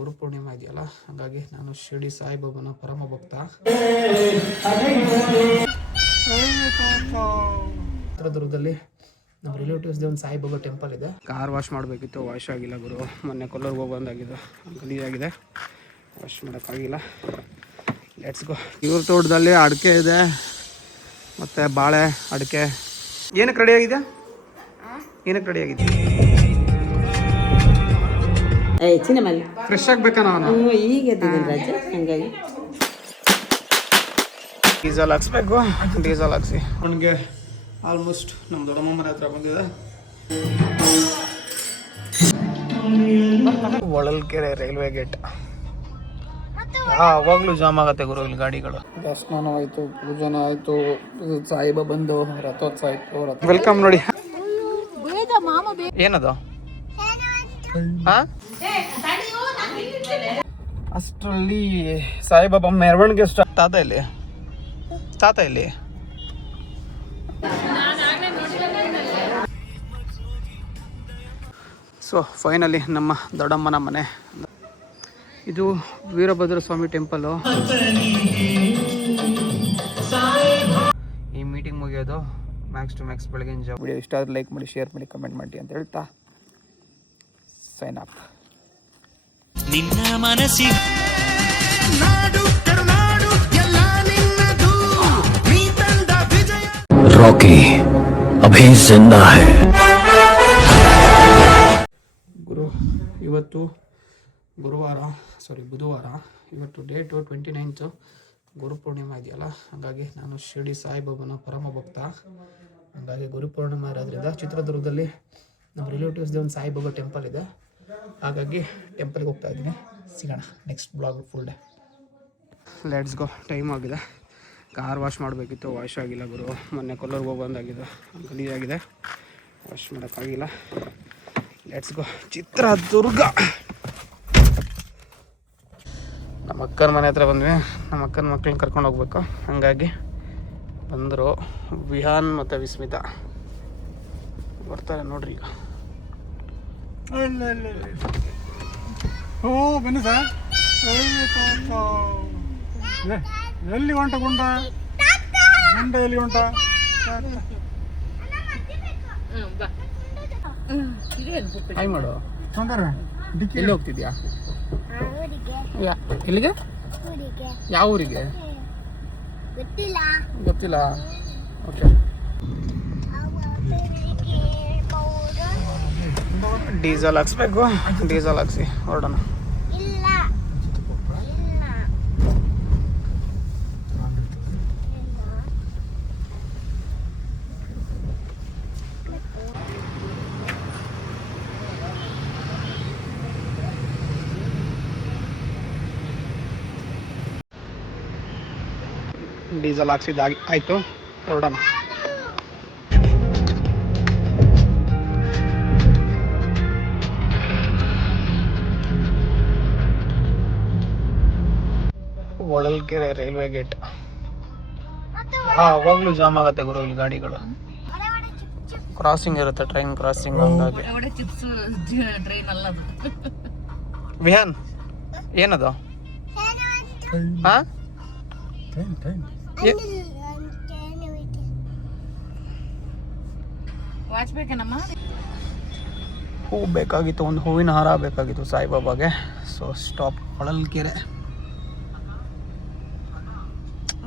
ಗುರುಪೂರ್ಣಿಮೆ ಇದೆಯಲ್ಲ, ಹಾಗಾಗಿ ನಾನು ಶಿರ್ಡಿ ಸಾಯಿಬಾಬನ ಪರಮ ಭಕ್ತ. ಚಿತ್ರದುರ್ಗದಲ್ಲಿ ನಮ್ಮ ರಿಲೇಟಿವ್ಸ್ದೇ ಒಂದು ಸಾಯಿಬಾಬಾ ಟೆಂಪಲ್ ಇದೆ. ಕಾರ್ ವಾಶ್ ಮಾಡಬೇಕಿತ್ತು, ವಾಶ್ ಆಗಿಲ್ಲ ಗುರು. ಮೊನ್ನೆ ಕೊಲ್ಲೂರ್ಗೆ ಹೋಗಿ ಬಂದಾಗಿದೆ, ಗಲೀಜಾಗಿದೆ, ವಾಶ್ ಮಾಡೋಕ್ಕಾಗಿಲ್ಲ. ಲೆಟ್ಸ್ ಗೋ. ಇವ್ರ ತೋಟದಲ್ಲಿ ಅಡಿಕೆ ಇದೆ ಮತ್ತು ಬಾಳೆ, ಅಡಿಕೆ. ಏನಕ್ಕೆ ರೆಡಿ ಆಗಿದೆ? ಏನಕ್ಕೆ ರೆಡಿ ಆಗಿದೆ? ಫ್ರೆಶ್ ಆಗಬೇಕಾ? ನಾನು ಈಗ ಹಂಗಾಗಿ ಡೀಸೆಲ್ ಹಾಕ್ಸ್ಬೇಕು. ಡೀಸೆಲ್ ಹಾಕ್ಸಿ ನನಗೆ ಆಲ್ಮೋಸ್ಟ್ ನಮ್ಮ ದೊಡ್ಡಮ್ಮ ಮನೆ ಹತ್ರ ಬಂದಿದೆ. ಹೊಳಲ್ಕೆರೆ ರೈಲ್ವೆ ಗೇಟ್ ಯಾವಾಗಲೂ ಜಾಮ್ ಆಗತ್ತೆ ಗುರು ಇಲ್ಲಿ ಗಾಡಿಗಳು. ದರ್ಶನ ಆಯಿತು, ಪೂಜನ ಆಯಿತು, ಸಾಯಿಬಾ ಬಂದು ರಥೋತ್ಸವ ಆಯಿತು. ವೆಲ್ಕಮ್ ನೋಡಿ. ಏನದು? ಅಷ್ಟರಲ್ಲಿ ಸಾಯಿಬಾಬಾ ಮೆರವಣಿಗೆ ಸ್ಟಾರ್ಟ್. ತಾತ ಇಲ್ಲಿ ಸೊ ಫೈನಲಿ ನಮ್ಮ ದೊಡ್ಡಮ್ಮನ ಮನೆ. ಇದು ವೀರಭದ್ರ ಸ್ವಾಮಿ ಟೆಂಪಲ್ಲು. ಈ ಮೀಟಿಂಗ್ ಮುಗಿಯೋದು ಮ್ಯಾಕ್ಸ್ ಟು ಮ್ಯಾಕ್ಸ್ ಬೆಳಗಿನ ಜಾವ. ವಿಡಿಯೋ ಇಷ್ಟ ಆದ್ರೆ ಲೈಕ್ ಮಾಡಿ, ಶೇರ್ ಮಾಡಿ, ಕಮೆಂಟ್ ಮಾಡಿ ಅಂತ ಹೇಳ್ತಾ ಸೈನ್ ಅಪ್. ನಿನ್ನ ಮನಸ್ಸಿ रॉकी अभी जिंदा है. ಗುರು, ಇವತ್ತು ಬುಧವಾರ. ಇವತ್ತು ಡೇಟು 29 ಗುರುಪೂರ್ಣಿಮೆ ಇದೆಯಲ್ಲ, ಹಾಗಾಗಿ ನಾನು ಶಿರ್ಡಿ ಸಾಯಿಬಾಬನ ಪರಮ ಭಕ್ತ. ಹಾಗಾಗಿ ಗುರುಪೂರ್ಣಿಮೆ ಇರೋದ್ರಿಂದ ಚಿತ್ರದುರ್ಗದಲ್ಲಿ ನಮ್ಮ ರಿಲೇಟಿವ್ಸ್ದೇ ಒಂದು ಸಾಯಿಬಾಬಾ ಟೆಂಪಲ್ ಇದೆ. ಹಾಗಾಗಿ ಟೆಂಪಲ್ಗೆ ಹೋಗ್ತಾ ಇದ್ದೀನಿ. ಸಿಗೋಣ next blog full day. Let's go. Time ಆಗಿದೆ. ಕಾರ್ ವಾಶ್ ಮಾಡಬೇಕಿತ್ತು, ವಾಶ್ ಆಗಿಲ್ಲ ಗುರು. ಮೊನ್ನೆ ಕೊಲ್ಲೂರ್ಗೆ ಹೋಗಿ ಬಂದಾಗಿದೆ, ಗಲೀಜಾಗಿದೆ, ವಾಶ್ ಮಾಡೋಕ್ಕಾಗಿಲ್ಲ. Let's go. ಚಿತ್ರದುರ್ಗ ನಮ್ಮ ಅಕ್ಕನ ಮನೆ ಹತ್ರ ಬಂದ್ವಿ. ನಮ್ಮ ಅಕ್ಕನ ಮಕ್ಕಳನ್ನ ಕರ್ಕೊಂಡು ಹೋಗ್ಬೇಕು, ಹಾಗಾಗಿ ಬಂದರು. ವಿಹಾನ್ ಮತ್ತು ವಿಸ್ಮಿತಾ ಬರ್ತಾರೆ ನೋಡ್ರಿ ಈಗ. ಬನ್ನಿ ಸರ್. ಎಲ್ಲಿ ಹೊಂಟ ಗುಂಡ ಎಲ್ಲಿ ಹೊಂಟ? ಹಾಯ್ ಮಾಡು. ಎಲ್ಲಿ ಹೋಗ್ತಿದ್ಯಾ? ಎಲ್ಲಿಗೆ? ಯಾವ ಊರಿಗೆ? ಗೊತ್ತಿಲ್ಲ. ಓಕೆ. ಡೀಸೆಲ್ ಹಾಕ್ಸ್ಬೇಕು. ಡೀಸೆಲ್ ಹಾಕ್ಸಿ ಹೊರಡೋಣ. ಡೀಸೆಲ್ ಹಾಕ್ಸಿದ್ದು ಆಯಿತು, ಹೊರಡೋಣ. ಹೊಳಲ್ಕೆರೆ ರೈಲ್ವೆ ಗೇಟ್ ಯಾವಾಗಲೂ ಜಾಮ್ ಆಗತ್ತೆ ಗುರು ಇಲ್ಲಿ ಗಾಡಿಗಳು. ಕ್ರಾಸಿಂಗ್ ಇರುತ್ತೆ, ಟ್ರೈನ್ ಕ್ರಾಸಿಂಗ್. ಹಂಗಾಗಿ ವಿಹಾನ್ ಏನದು? ಹಾಂ, ಹೂ ಬೇಕಾಗಿತ್ತು, ಒಂದು ಹೂವಿನ ಹಾರ ಬೇಕಾಗಿತ್ತು ಸಾಯಿಬಾಬಾಗೆ. So stop Holalkere.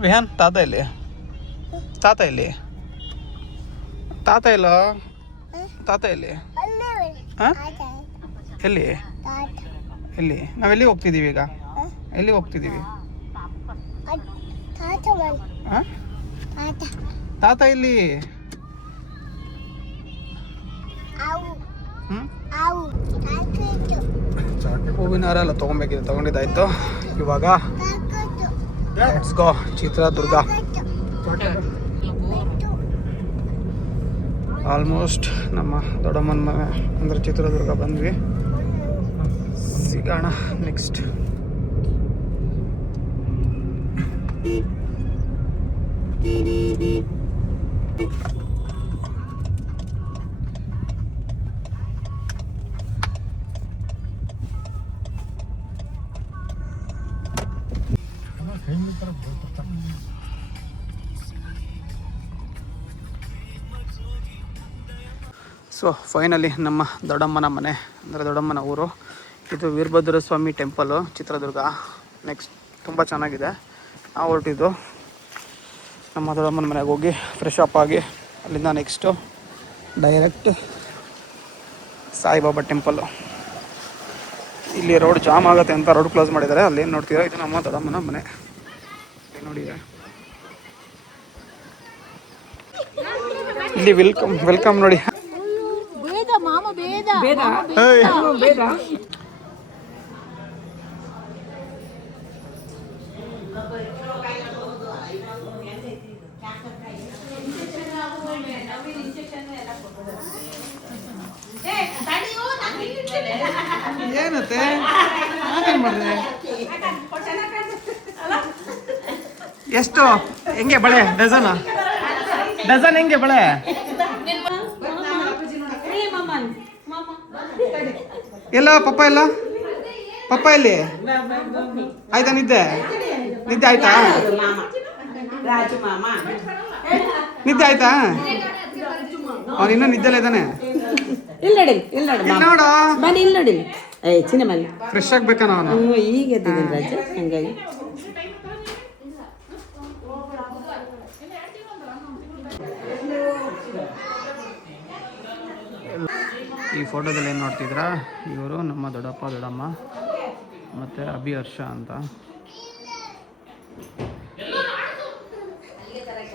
ವಿಹಾನ್, ತಾತ ಇಲ್ಲಿ ಇಲ್ಲ. ತಾತ ಇಲ್ಲಿ. ಹಾಂ, ಎಲ್ಲಿ ನಾವೆಲ್ಲಿ ಹೋಗ್ತಿದ್ದೀವಿ ಈಗ? ಎಲ್ಲಿ ಹೋಗ್ತಿದ್ದೀವಿ? ತಾತ ಇಲ್ಲಿ. ಹೂವಿನ ಹಾರ ಎಲ್ಲ ತಗೊಂಡಿದ್ದಾಯ್ತು. ಇವಾಗ ಲೆಟ್ಸ್ ಗೋ ಚಿತ್ರದುರ್ಗ. ಆಲ್ಮೋಸ್ಟ್ ನಮ್ಮ ದೊಡ್ಡಮ್ಮನ ಮನೆ ಅಂದರೆ ಚಿತ್ರದುರ್ಗ ಬಂದ್ವಿ. ಸಿಗೋಣ ನೆಕ್ಸ್ಟ್. ಕೈ ಮುಗಿತಾರೆ ಬರ್ತಾರೆ. ಸೊ ಫೈನಲಿ ನಮ್ಮ ದೊಡ್ಡಮ್ಮನ ಮನೆ ಅಂದರೆ ದೊಡ್ಡಮ್ಮನ ಊರು ಇದು ವೀರಭದ್ರ ಸ್ವಾಮಿ ಟೆಂಪಲು ಚಿತ್ರದುರ್ಗ. ನೆಕ್ಸ್ಟ್ ತುಂಬ ಚೆನ್ನಾಗಿದೆ. ನಾವು ಹೊರಟಿದ್ದು ನಮ್ಮ ದೊಡ್ಡಮ್ಮನ ಮನೆಗೆ ಹೋಗಿ ಫ್ರೆಶ್ ಅಪ್ ಆಗಿ ಅಲ್ಲಿಂದ ನೆಕ್ಸ್ಟು ಡೈರೆಕ್ಟ್ ಸಾಯಿಬಾಬಾ ಟೆಂಪಲ್ಲು. ಇಲ್ಲಿ ರೋಡ್ ಜಾಮ್ ಆಗುತ್ತೆ ಅಂತ ರೋಡ್ ಕ್ಲೋಸ್ ಮಾಡಿದ್ದಾರೆ. ಅಲ್ಲೇನು ನೋಡ್ತೀರಾ ಇದು ನಮ್ಮ ದೊಡ್ಡಮ್ಮನ ಮನೆ. ಇಲ್ಲಿ ನೋಡಿ ಇಲ್ಲಿ ವೆಲ್ಕಮ್ ನೋಡಿ. ಏನತ್ತೆ ನಾನೇನ್ ಮಾಡಿದೆ? ಎಷ್ಟು ಹೆಂಗೆ ಬಳೆ ಡಜನ್ ಹೆಂಗೆ ಬಳೆ? ಎಲ್ಲ ಪಪ್ಪ ಎಲ್ಲಿ ಆಯ್ತಾ? ನಿದ್ದೆ ಆಯ್ತಾ? ನಿದ್ದೆ ಆಯ್ತಾ? ಅವನು ಇನ್ನೂ ನಿದ್ದೆಲ್ಲ ಇದ್ದಾನೆ. ನೋಡ ಚಿನ್ನ ಮನೆ ಫ್ರೆಶ್ ಆಗ್ಬೇಕಾ ನಾನು ಈಗ ಎದ್ದಿದ್ದೀನಿ ರಾಜ. ಹಂಗಾಗಿ ಈ ಫೋಟೋದಲ್ಲಿ ಏನು ನೋಡ್ತಿದ್ರಾ, ಇವರು ನಮ್ಮ ದೊಡ್ಡಪ್ಪ ದೊಡ್ಡಮ್ಮ ಮತ್ತು ಅಭಿ ಹರ್ಷ ಅಂತ.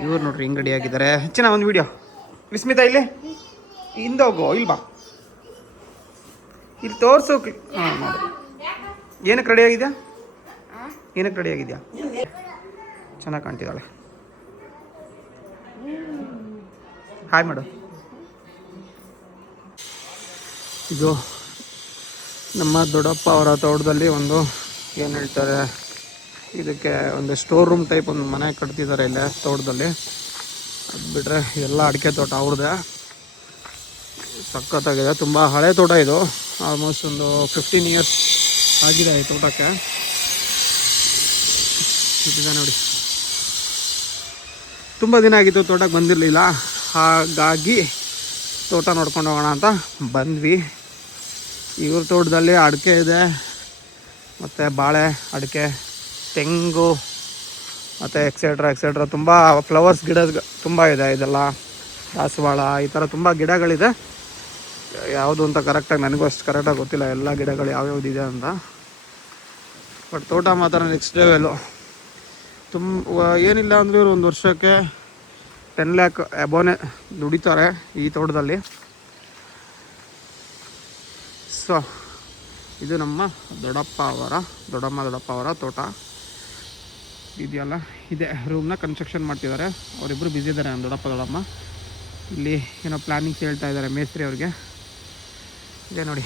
ಇವ್ರು ನೋಡ್ರಿ ಹಿಂಗೆ ರೆಡಿ ಆಗಿದ್ದಾರೆ. ಚೆನ್ನಾಗಿ ಒಂದು ವಿಡಿಯೋ. ವಿಸ್ಮಿತಾ ಇಲ್ಲಿ ಹಿಂದೆ ಹೋಗು, ಇಲ್ಲಿ ಬಾ, ಇಲ್ಲಿ ತೋರಿಸು. ಹಾಂ ನೋಡಿ ಏನಕ್ಕೆ ರೆಡಿ ಆಗಿದೆಯಾ? ಚೆನ್ನಾಗಿ ಕಾಣ್ತಿದ್ದಾಳೆ. ಹಾಯ್ ಮಾಡು. ಇದು ನಮ್ಮ ದೊಡ್ಡಪ್ಪ ಅವರ ತೋಟದಲ್ಲಿ ಒಂದು ಏನು ಹೇಳ್ತಾರೆ ಇದಕ್ಕೆ ಒಂದು ಸ್ಟೋರ್ ರೂಮ್ ಟೈಪ್ ಒಂದು ಮನೆ ಕಟ್ತಿದ್ದಾರೆ ಇಲ್ಲೇ ತೋಟದಲ್ಲಿ. ಅದು ಬಿಟ್ಟರೆ ಎಲ್ಲ ಅಡಿಕೆ ತೋಟ ಅವ್ರದ್ದೇ. ಸಖತ್ತಾಗಿದೆ. ತುಂಬ ಹಳೆ ತೋಟ ಇದು. ಆಲ್ಮೋಸ್ಟ್ ಒಂದು 15 ಇಯರ್ಸ್ ಆಗಿದೆ ಈ ತೋಟಕ್ಕೆ. ಇದಿದೆ ನೋಡಿ. ತುಂಬ ದಿನ ಆಗಿತ್ತು ತೋಟಕ್ಕೆ ಬಂದಿರಲಿಲ್ಲ, ಹಾಗಾಗಿ ತೋಟ ನೋಡ್ಕೊಂಡು ಹೋಗೋಣ ಅಂತ ಬಂದ್ವಿ. ಇವ್ರ ತೋಟದಲ್ಲಿ ಅಡಿಕೆ ಇದೆ, ಮತ್ತು ಬಾಳೆ, ಅಡಿಕೆ, ತೆಂಗು ಮತ್ತು ಎಕ್ಸೆಟ್ರಾ ತುಂಬ ಫ್ಲವರ್ಸ್ ಗಿಡ ತುಂಬ ಇದೆ. ಇದೆಲ್ಲ ದಾಸವಾಳ ಈ ಥರ ತುಂಬ ಗಿಡಗಳಿದೆ. ಯಾವುದು ಅಂತ ಕರೆಕ್ಟಾಗಿ ನನಗೂ ಅಷ್ಟು ಕರೆಕ್ಟಾಗಿ ಗೊತ್ತಿಲ್ಲ ಎಲ್ಲ ಗಿಡಗಳು ಯಾವ್ಯಾವ್ದಿದೆ ಅಂತ. ಬಟ್ ತೋಟ ಮಾತ್ರ ನೆಕ್ಸ್ಟ್ ಲೆವೆಲ್ಲು. ಏನಿಲ್ಲ ಅಂದರೆ ಇವರು ಒಂದು ವರ್ಷಕ್ಕೆ 10 ಲ್ಯಾಕ್ ಅಬೋನೆ ದುಡಿತಾರೆ ಈ ತೋಟದಲ್ಲಿ. ಸೊ ಇದು ನಮ್ಮ ದೊಡ್ಡಪ್ಪ ಅವರ ತೋಟ ಇದೆಯಲ್ಲ, ಇದೆ ರೂಮ್ನ ಕನ್ಸ್ಟ್ರಕ್ಷನ್ ಮಾಡ್ತಿದ್ದಾರೆ. ಅವರಿಬ್ಬರು ಬ್ಯುಸಿ ಇದ್ದಾರೆ, ನಮ್ಮ ದೊಡ್ಡಮ್ಮ. ಇಲ್ಲಿ ಏನೋ ಪ್ಲ್ಯಾನಿಂಗ್ಸ್ ಹೇಳ್ತಾ ಇದ್ದಾರೆ ಮೇಸ್ತ್ರಿ ಅವ್ರಿಗೆ. ಇದೆ ನೋಡಿ,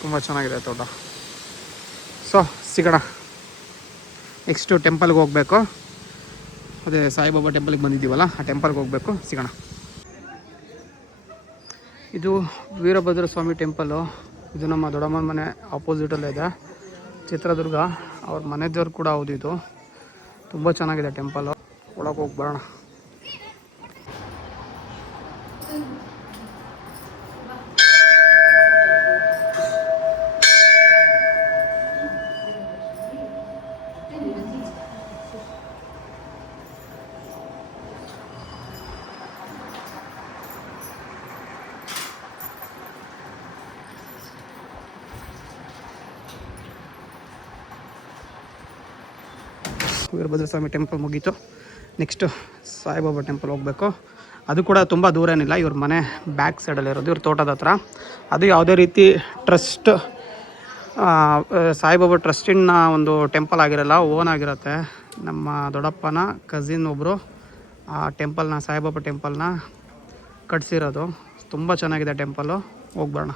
ತುಂಬ ಚೆನ್ನಾಗಿದೆ ತೋಟ. ಸೊ ಸಿಗೋಣ. ನೆಕ್ಸ್ಟು ಟೆಂಪಲ್ಗೆ ಹೋಗಬೇಕು. ಅದೇ ಸಾಯಿಬಾಬಾ ಟೆಂಪಲ್ಗೆ ಬಂದಿದ್ದೀವಲ್ಲ, ಆ ಟೆಂಪಲ್ಗೆ ಹೋಗಬೇಕು. ಸಿಗೋಣ. ಇದು ವೀರಭದ್ರ ಸ್ವಾಮಿ ಟೆಂಪಲ್ಲು. ಇದು ನಮ್ಮ ದೊಡ್ಡಮ್ಮನ ಮನೆ ಆಪೋಸಿಟಲ್ಲೇ ಇದೆ, ಚಿತ್ರದುರ್ಗ. ಅವ್ರ ಮನೆ ದೇವ್ರು ಕೂಡ ಹೌದು. ಇದು ತುಂಬ ಚೆನ್ನಾಗಿದೆ ಟೆಂಪಲ್ಲು. ಒಳಗೆ ಹೋಗಿ ಬರೋಣ. ವೀರಭದ್ರ ಸ್ವಾಮಿ ಟೆಂಪಲ್ ಮುಗೀತು. ನೆಕ್ಸ್ಟು ಸಾಯಿಬಾಬಾ ಟೆಂಪಲ್ ಹೋಗಬೇಕು. ಅದು ಕೂಡ ತುಂಬ ದೂರ ಏನಿಲ್ಲ, ಇವ್ರ ಮನೆ ಬ್ಯಾಕ್ ಸೈಡಲ್ಲಿರೋದು, ಇವ್ರ ತೋಟದ ಹತ್ರ. ಅದು ಯಾವುದೇ ರೀತಿ ಟ್ರಸ್ಟ್, ಸಾಯಿಬಾಬಾ ಟ್ರಸ್ಟಿನ ಒಂದು ಟೆಂಪಲ್ ಆಗಿರಲ್ಲ, ಓನ್ ಆಗಿರುತ್ತೆ. ನಮ್ಮ ದೊಡ್ಡಪ್ಪನ ಕಸಿನ್ ಒಬ್ಬರು ಆ ಟೆಂಪಲ್ನ, ಸಾಯಿಬಾಬಾ ಟೆಂಪಲ್ನ ಕಟ್ಸಿರೋದು. ತುಂಬ ಚೆನ್ನಾಗಿದೆ ಟೆಂಪಲ್ಲು. ಹೋಗ್ಬರೋಣ.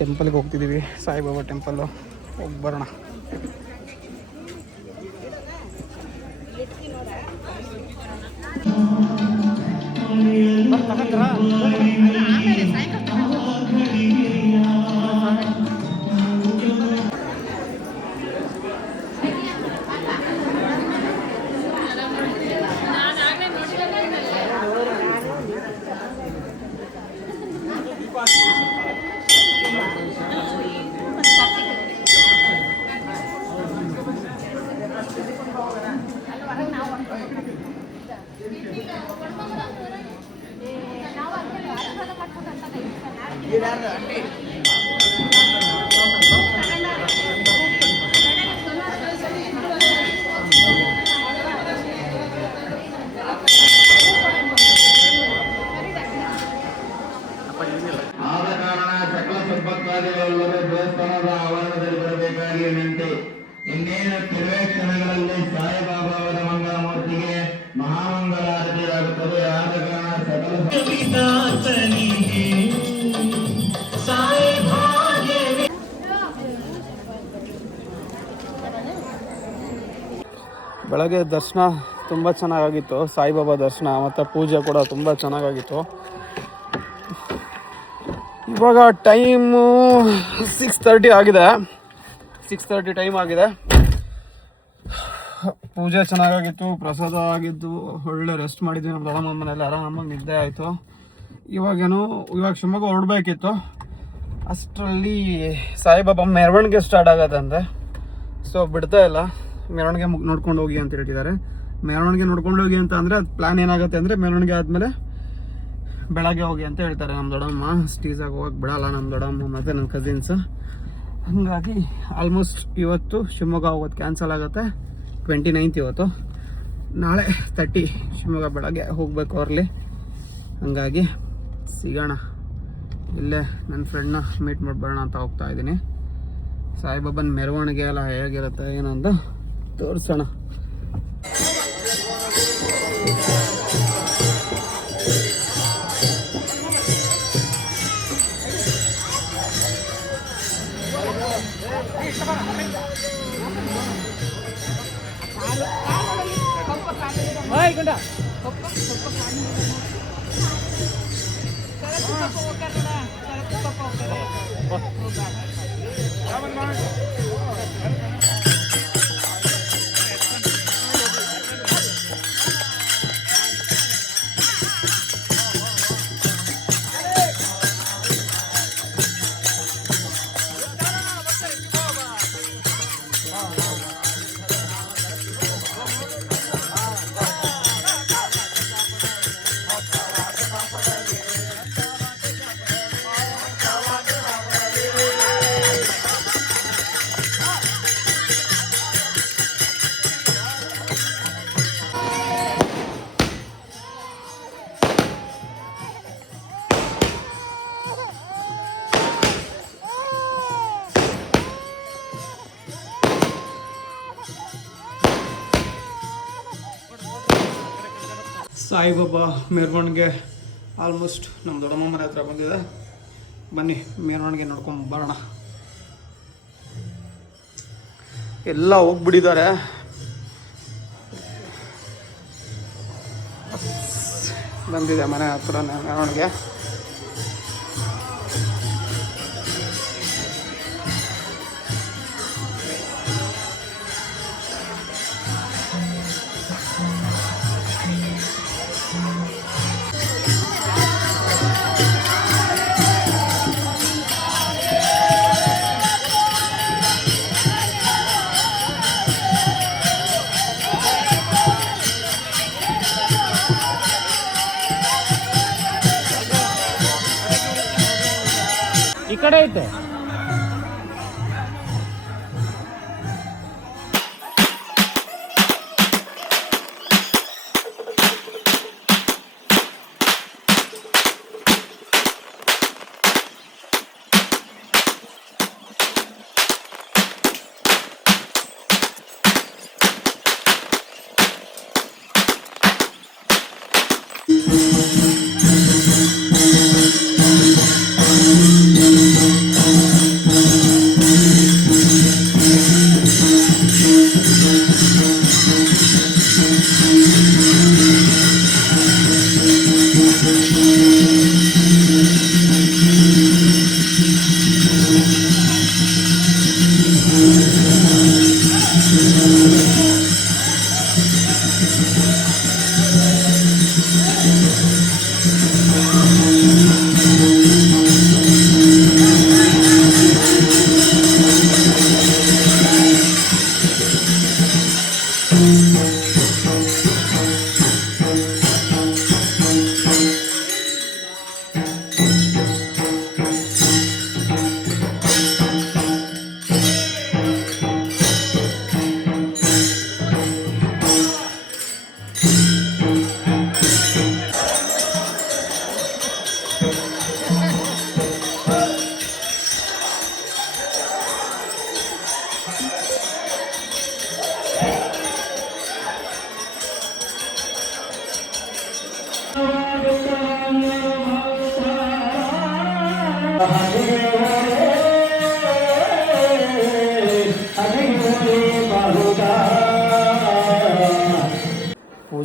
ಟೆಂಪಲ್ಗೆ ಹೋಗ್ತಿದ್ದೀವಿ, ಸಾಯಿಬಾಬಾ ಟೆಂಪಲ್ಲು. ಹೋಗ್ಬರೋಣ. ದೇವಸ್ಥಾನದ ಆವರಣದಲ್ಲಿ ಬರಬೇಕಾಗಿ ವಿನಂತಿ. ಇನ್ನೇನು ಕೆಲವೇ ಕ್ಷಣಗಳಲ್ಲಿ ಸಾಯಿಬಾಬಾ ಅವರ ಮಂಗಳ ಮೂರ್ತಿಗೆ ಮಹಾಮಂಗಳಾರತಿಯಾಗುತ್ತದೆ. ಆದ ಕಾರಣ ಸಕಲ ಬೆಳಗ್ಗೆ ದರ್ಶನ ತುಂಬ ಚೆನ್ನಾಗಾಗಿತ್ತು. ಸಾಯಿಬಾಬಾ ದರ್ಶನ ಮತ್ತು ಪೂಜೆ ಕೂಡ ತುಂಬ ಚೆನ್ನಾಗಾಗಿತ್ತು. ಇವಾಗ ಟೈಮು 6:30 ಆಗಿದೆ. 6:30 ಟೈಮ್ ಆಗಿದೆ. ಪೂಜೆ ಚೆನ್ನಾಗಾಗಿತ್ತು, ಪ್ರಸಾದ ಆಗಿದ್ದು, ಒಳ್ಳೆ ರೆಸ್ಟ್ ಮಾಡಿದ್ವಿ. ನಮ್ಮ ದೊಡ್ಡಮ್ಮ ಮನೇಲಿ ಆರಾಮಾಗಿ ನಿದ್ದೆ ಆಯಿತು. ಇವಾಗ ಶಿವಮೊಗ್ಗ ಹೊರಡಬೇಕಿತ್ತು. ಅಷ್ಟರಲ್ಲಿ ಸಾಯಿಬಾಬಾ ಮೆರವಣಿಗೆ ಸ್ಟಾರ್ಟ್ ಆಗತ್ತಂತೆ. ಸೊ ಬಿಡ್ತಾ ಇಲ್ಲ. ಮೆರವಣಿಗೆ ನೋಡ್ಕೊಂಡು ಹೋಗಿ ಅಂತ ಹೇಳ್ತಿದ್ದಾರೆ. ಮೆರವಣಿಗೆ ನೋಡ್ಕೊಂಡು ಹೋಗಿ ಅಂತ ಅಂದರೆ ಅದು ಪ್ಲ್ಯಾನ್ ಏನಾಗುತ್ತೆ ಅಂದರೆ ಮೆರವಣಿಗೆ ಆದಮೇಲೆ ಬೆಳಗ್ಗೆ ಹೋಗಿ ಅಂತ ಹೇಳ್ತಾರೆ ನಮ್ಮ ದೊಡ್ಡಮ್ಮ. ಸ್ಟೀಸಾಗಿ ಹೋಗಕ್ಕೆ ಬಿಡಲ್ಲ ನಮ್ಮ ದೊಡ್ಡಮ್ಮ ಮತ್ತು ನನ್ನ ಕಸಿನ್ಸು. ಹಾಗಾಗಿ ಆಲ್ಮೋಸ್ಟ್ ಇವತ್ತು ಶಿವಮೊಗ್ಗ ಹೋಗೋದು ಕ್ಯಾನ್ಸಲ್ ಆಗುತ್ತೆ. 29th ಇವತ್ತು. ನಾಳೆ 30 ಶಿವಮೊಗ್ಗ ಬೆಳಗ್ಗೆ ಹೋಗಬೇಕು ಅವ್ರಲ್ಲಿ. ಹಾಗಾಗಿ ಸಿಗೋಣ, ಇಲ್ಲೇ ನನ್ನ ಫ್ರೆಂಡ್ನ ಮೀಟ್ ಮಾಡಿಬಿಡೋಣ ಅಂತ ಹೋಗ್ತಾ ಇದ್ದೀನಿ. ಸಾಯಿಬಾಬನ ಮೆರವಣಿಗೆ ಎಲ್ಲ ಹೇಗಿರುತ್ತೆ ಏನಂತ ತೋರಿಸೋಣ. ಸಾಯಿಬಾಬಾ ಮೆರವಣಿಗೆ ಆಲ್ಮೋಸ್ಟ್ ನಮ್ಮ ದೊಡ್ಡಮ್ಮ ಮನೆ ಹತ್ರ ಬಂದಿದೆ. ಬನ್ನಿ ಮೆರವಣಿಗೆ ನೋಡ್ಕೊಂಡು ಬರೋಣ. ಎಲ್ಲ ಹೋಗ್ಬಿಟ್ಟಿದ್ದಾರೆ. ಬಂದಿದೆ ಮನೆ ಹತ್ರನೇ ಮೆರವಣಿಗೆ. ಈ ಕಡೆ ಐತೆ.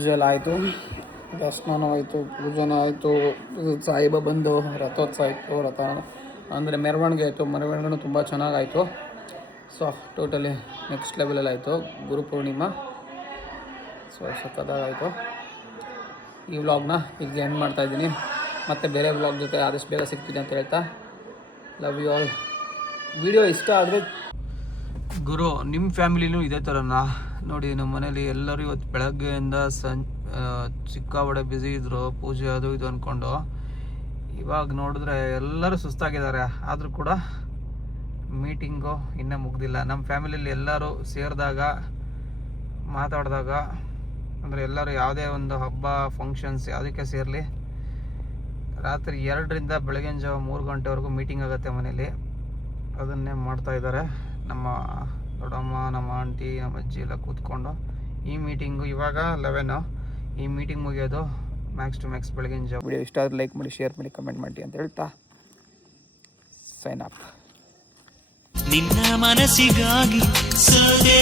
ಪೂಜೆ ಎಲ್ಲ ಆಯಿತು, ದರ್ಶನನೂ ಆಯಿತು, ಪೂಜೆನೂ ಆಯಿತು. ಸಾಯಿಬಾಬಂದು ರಥೋತ್ಸವ ಇತ್ತು, ರಥ ಅಂದರೆ ಮೆರವಣಿಗೆ ಆಯಿತು. ಮೆರವಣಿಗೆನೂ ತುಂಬ ಚೆನ್ನಾಗಾಯಿತು. ಸೊ ಟೋಟಲಿ ನೆಕ್ಸ್ಟ್ ಲೆವೆಲಲ್ಲಿ ಆಯಿತು ಗುರುಪೂರ್ಣಿಮಾ. ಸೊ ಸಕ್ಕತ್ತಾಗಾಯಿತು. ಈ ವ್ಲಾಗ್ನ ಇಲ್ಲಿಗೆ ಎಂಡ್ ಮಾಡ್ತಾಯಿದ್ದೀನಿ. ಮತ್ತು ಬೇರೆ ವ್ಲಾಗ್ ಜೊತೆ ಆದಷ್ಟು ಬೇಗ ಸಿಗ್ತೀನಿ ಅಂತ ಹೇಳ್ತಾ, ಲವ್ ಯು ಆಲ್. ವಿಡಿಯೋ ಇಷ್ಟ ಆದರೆ ಗುರು ನಿಮ್ಮ ಫ್ಯಾಮಿಲಿನೂ ಇದೇ ಥರನಾ ನೋಡಿ. ನಮ್ಮ ಮನೇಲಿ ಎಲ್ಲರೂ ಇವತ್ತು ಬೆಳಗ್ಗೆಯಿಂದ ಸಿಕ್ಕಾಬಡೆ ಬ್ಯುಸಿ ಇದ್ದರು, ಪೂಜೆ ಅದು ಇದು ಅಂದ್ಕೊಂಡು. ಇವಾಗ ನೋಡಿದ್ರೆ ಎಲ್ಲರೂ ಸುಸ್ತಾಗಿದ್ದಾರೆ. ಆದರೂ ಕೂಡ ಮೀಟಿಂಗು ಇನ್ನೂ ಮುಗ್ದಿಲ್ಲ. ನಮ್ಮ ಫ್ಯಾಮಿಲಿಯಲ್ಲಿ ಎಲ್ಲರೂ ಸೇರಿದಾಗ ಮಾತಾಡಿದಾಗ, ಅಂದರೆ ಎಲ್ಲರೂ ಯಾವುದೇ ಒಂದು ಹಬ್ಬ ಫಂಕ್ಷನ್ಸ್ ಯಾವುದಕ್ಕೆ ಸೇರಲಿ, ರಾತ್ರಿ 2ರಿಂದ ಬೆಳಗಿನ ಜಾವ 3 ಗಂಟೆವರೆಗೂ ಮೀಟಿಂಗ್ ಆಗುತ್ತೆ ಮನೇಲಿ. ಅದನ್ನೇ ಮಾಡ್ತಾಯಿದ್ದಾರೆ ನಮ್ಮ ದೊಡ್ಡಮ್ಮ, ನಮ್ಮ ಆಂಟಿ, ನಮ್ಮ ಅಜ್ಜಿ ಎಲ್ಲ ಕೂತ್ಕೊಂಡು. ಈ ಮೀಟಿಂಗು ಇವಾಗ 11. ಈ ಮೀಟಿಂಗ್ ಮುಗಿಯೋದು ಮ್ಯಾಕ್ಸ್ ಟು ಮ್ಯಾಕ್ಸ್ ಬೆಳಗಿನ ಜಾವ. ವಿಡಿಯೋ ಇಷ್ಟ ಆದರೆ ಲೈಕ್ ಮಾಡಿ, ಶೇರ್ ಮಾಡಿ, ಕಮೆಂಟ್ ಮಾಡಿ ಅಂತ ಹೇಳ್ತಾ ಸೈನ್ ಅಪ್. ನಿನ್ನ ಮನಸ್ಸಿಗಾಗಿ ಸೋದೆ